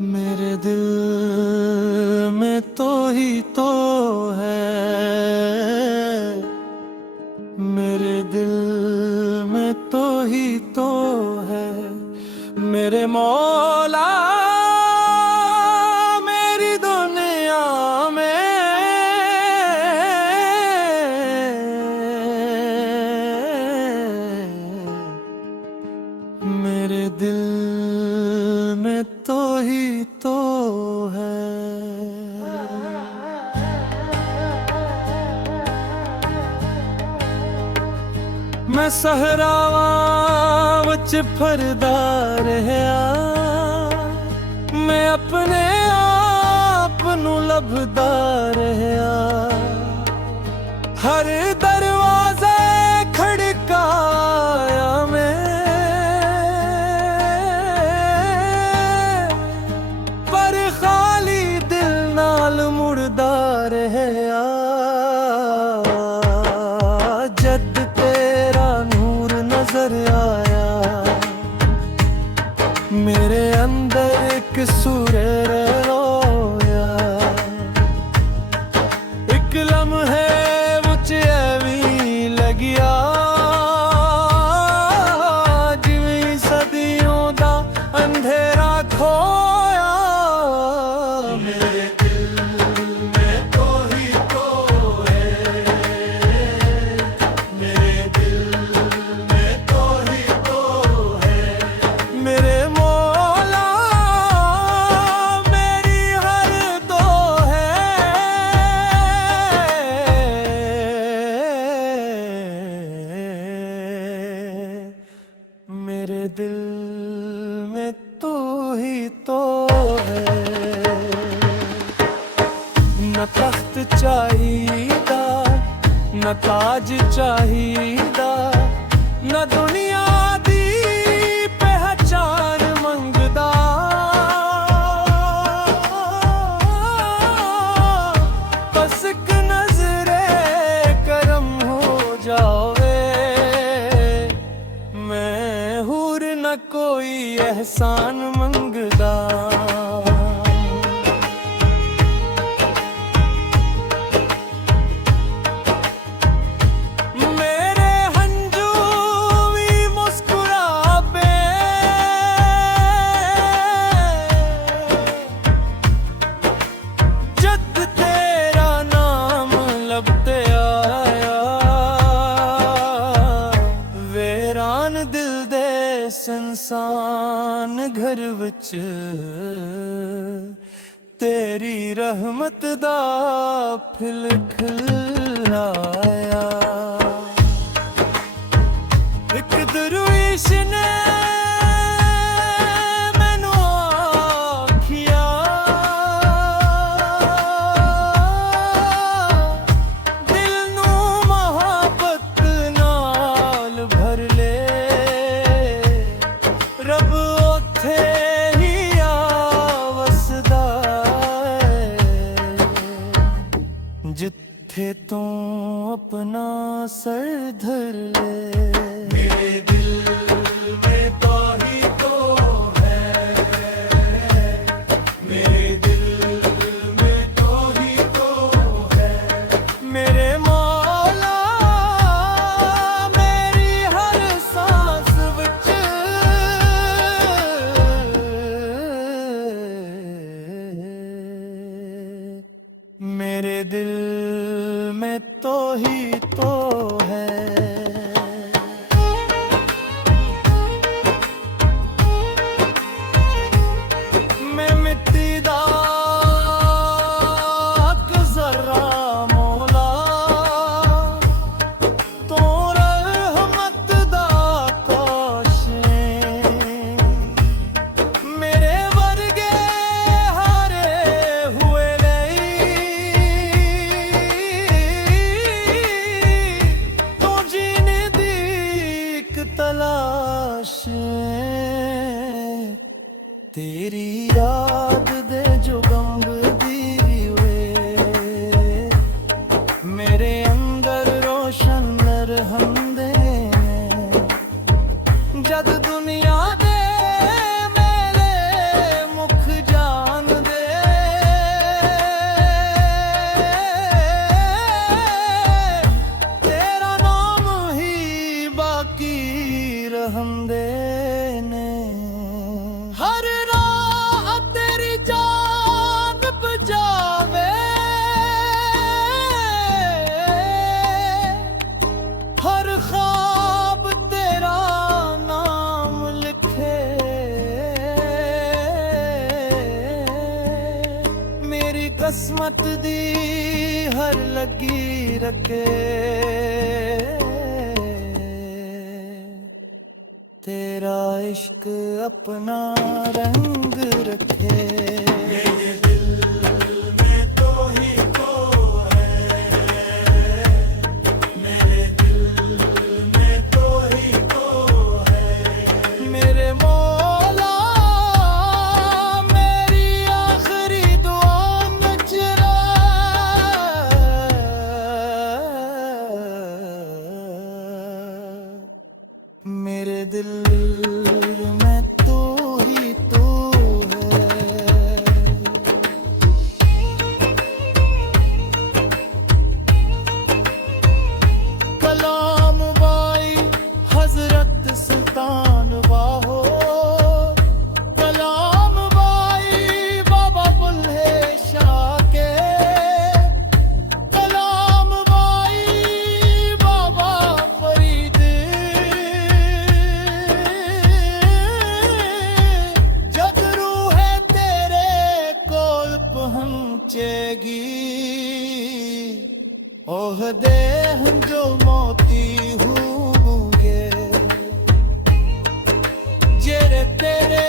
मेरे दिल में तो ही तो है, मेरे दिल में तो ही तो है मेरे मौला, मेरी दुनिया में मेरे दिल में तो ही तो है। मैं सहरावां विच फिरदा रहिया, मैं अपने आप नू लभदा रहिया, हर दरवाजे खड़काया मैं, पर खाली दिल नाल मुड़दा रहिया। जद तेरा नूर नजर आया, मेरे अंदर एक सूरे रोया, एक लम्हे विच ऐवी लगिया, जिवें सदियों दा अंधेरा खोया। मेरे दिल में तो ही तो है, मेरे दिल में तो ही तो है मेरे मौला, मेरी हर दो है। मेरे दिल में तो ही तो है, न तख्त चाहिदा, न ताज चाहिदा, न दुनिया दी पहचान मंगदा, बस एक नजरे करम हो जावे, मैं हूर न कोई एहसान मंगदा। मेरे हंजू भी मुस्कुरा पे, जद तेरा नाम लबते आया, वेरान दिल दे संसान घर विच तेरी रहमत दा फिल खिलाया। एक दरवेश ने मैनू आखिया, दिल नू मोहब्बत नाल भर ले, रब ओथे ही आ वसदा है, जिथे तू अपना सर धर ले। मेरे दिल में तो ही तो है, मेरे दिल में तो ही तो है मेरे मौला, मेरी हर सांस विच मेरे दिल में तो ही तो है। मैं मिट्टी दा हक ज़र्रा मौला, तू रहमत दा कोशें, मेरे वर्गे हारे हुए नहीं, किस्मत दी हर लगी रखे तेरा इश्क अपना रंग रखे मेरे दिल में तो ही तो है मेरे दिल में तो ही तो है मेरे मौला मेरी आखिरी दुआ नजरा मेरे दिल में तू ही तू है कलाम बाई हजरत सुल्तान बाहो कलाम बाई बाबा बुल्हे शाह के कलाम बाई बाबा फरीद जद रूह है तेरे कोल पहुंचेगी ओह देह जो मोती होंगे जेरे तेरे